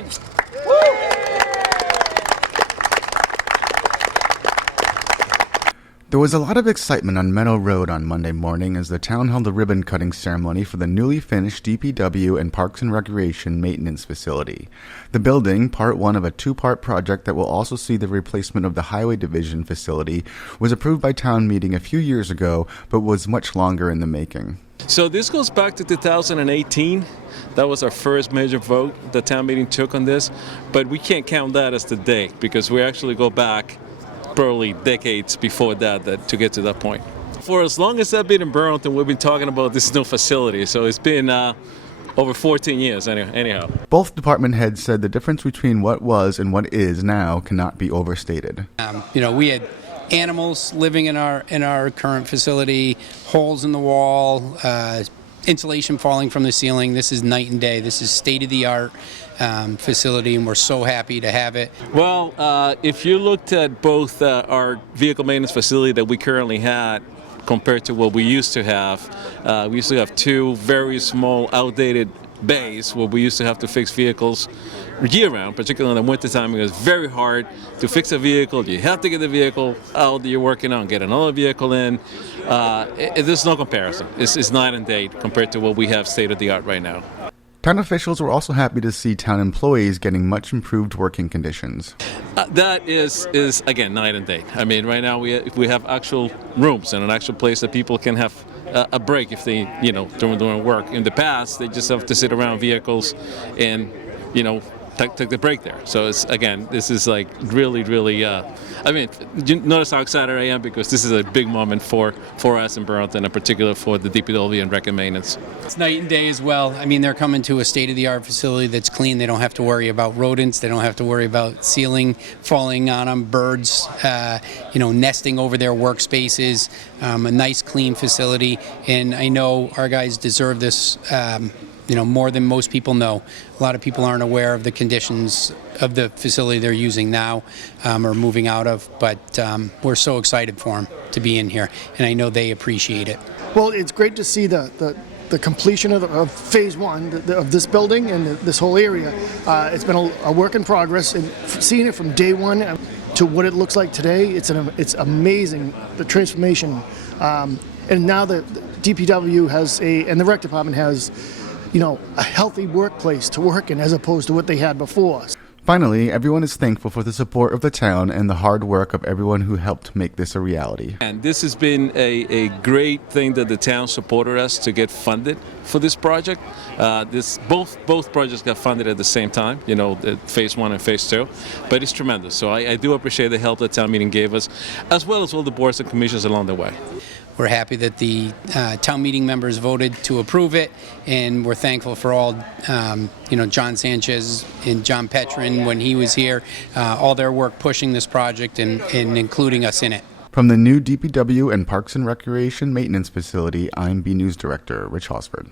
done. There was a lot of excitement on Meadow Road on Monday morning as the town held a ribbon-cutting ceremony for the newly finished DPW and Parks and Recreation maintenance facility. The building, part one of a two-part project that will also see the replacement of the Highway Division facility, was approved by town meeting a few years ago, but was much longer in the making. So this goes back to 2018. That was our first major vote the town meeting took on this, but we can't count that as the date because we actually go back probably decades before that to get to that point. For as long as I've been in Burlington, we've been talking about this new facility, so it's been over 14 years anyhow. Both department heads said the difference between what was and what is now cannot be overstated. We had animals living in our current facility, holes in the wall, insulation falling from the ceiling. This is night and day. This is state-of-the-art facility, and we're so happy to have it. Well, if you looked at both our vehicle maintenance facility that we currently had compared to what we used to have two very small, outdated bays where we used to have to fix vehicles year-round, particularly in the wintertime. It was very hard to fix a vehicle. You have to get the vehicle out that you're working on, get another vehicle in. There's no comparison. It's night and day compared to what we have state-of-the-art right now. Town officials were also happy to see town employees getting much improved working conditions. That is again night and day. I mean, right now we have actual rooms and an actual place that people can have a break if they during work. In the past, they just have to sit around vehicles and take the break there. So this is like really. You notice how excited I am because this is a big moment for us in Burlington, in particular for the DPW and Rec and Maintenance. It's night and day as well. I mean, they're coming to a state-of-the-art facility that's clean. They don't have to worry about rodents. They don't have to worry about ceiling falling on them, birds, nesting over their workspaces. A nice, clean facility, and I know our guys deserve this. More than most people know. A lot of people aren't aware of the conditions of the facility they're using now or moving out of, but we're so excited for them to be in here, and I know they appreciate it. Well, it's great to see the completion of phase one of this building and this whole area. It's been a work in progress, and seeing it from day one to what it looks like today, it's amazing, the transformation. And now the DPW and the Rec Department has a healthy workplace to work in as opposed to what they had before. Finally, everyone is thankful for the support of the town and the hard work of everyone who helped make this a reality. And this has been a great thing that the town supported us to get funded for this project. Both projects got funded at the same time, phase one and phase two, but it's tremendous. So I do appreciate the help that town meeting gave us, as well as all the boards and commissions along the way. We're happy that the town meeting members voted to approve it, and we're thankful for all, John Sanchez and John Petrin when he was here, all their work pushing this project and including us in it. From the new DPW and Parks and Recreation Maintenance Facility, I'm B News Director Rich Hosford.